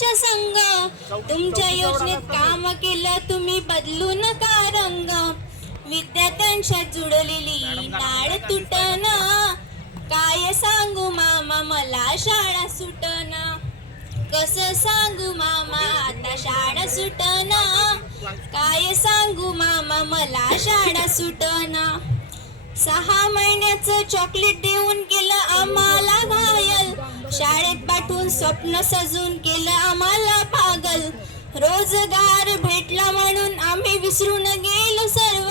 आमच्या संग, तुमच्या योजनेत काम केलं तुम्ही, बदलू नका रंग. विद्यार्थ्यांच्या जुळलेली नाळ तुटना, काय सांगू मामा मला शाळा सुटना. कसं सांगू मामा आता शाळा सुटना, काय सांगू मामा मला शाळा सुटना. 6 महिन्याचं चॉकलेट देऊन केलं आम्हाला घायल, शाळेत पाठवून स्वप्न सजून केलं आम्हाला पागल. रोजगार भेटला म्हणून आम्ही विसरून गेलो सर्व,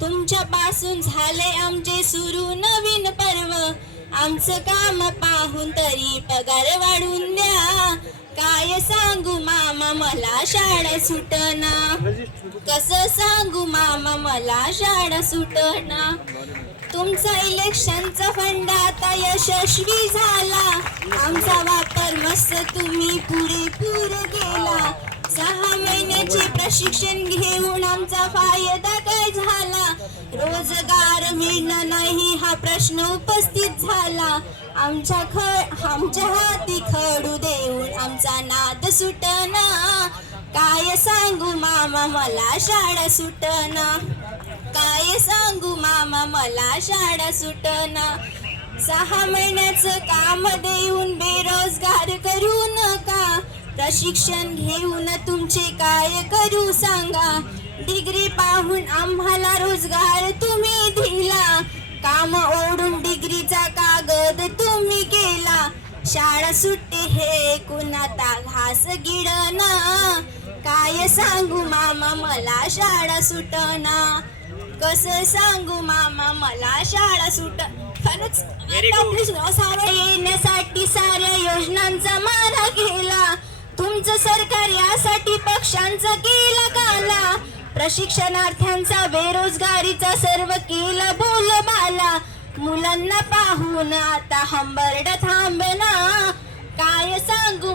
तुमच्यापासून झाले आमचे सुरू नवीन पर्व. आमचं काम पाहून तरी पगार वाढवून द्या, काय सांगू मामा मला शाळा सुटना. कसं सांगू मामा मला शाळा सुटना. तुमचा इलेक्शनचा फंड आता यशस्वी झाला, आमचा वापर मस्त तुम्ही पुरेपूर केला. 6 महिन्याचे प्रशिक्षण घेऊन आमचा फायदा काय झाला, रोजगार मिळणं नाही हा प्रश्न उपस्थित झाला. आमच्या हाती खडू देऊन आमचा नाद सुटना, काय सांगू मामा मला शाळा सुटना. काय सांगू मामा मला शाळा सुटना. 6 महिन्याचं काम देऊन बेरोजगार करू नका, प्रशिक्षण घेऊन तुमचे काय करू सांगा. डिग्री पाहून आम्हाला रोजगार तुम्ही दिला, काम ओढून डिग्रीचा कागद तुम्ही केला. शाळा सुट्टी हे कुणाता घास गिळना, काय सांगू मामा मला शाळा सुटना. कसं सांगू मामा मला शाळा खरंच येण्यासाठी साऱ्या योजनांचा मारा केला, तुमचं सरकार यासाठी पक्षांचा केला काला. प्रशिक्षणार्थ्यांचा बेरोजगारीचा सर्व केला बोलबाला, मुलांना पाहून आता हंबरडा थांबना, काय सांगू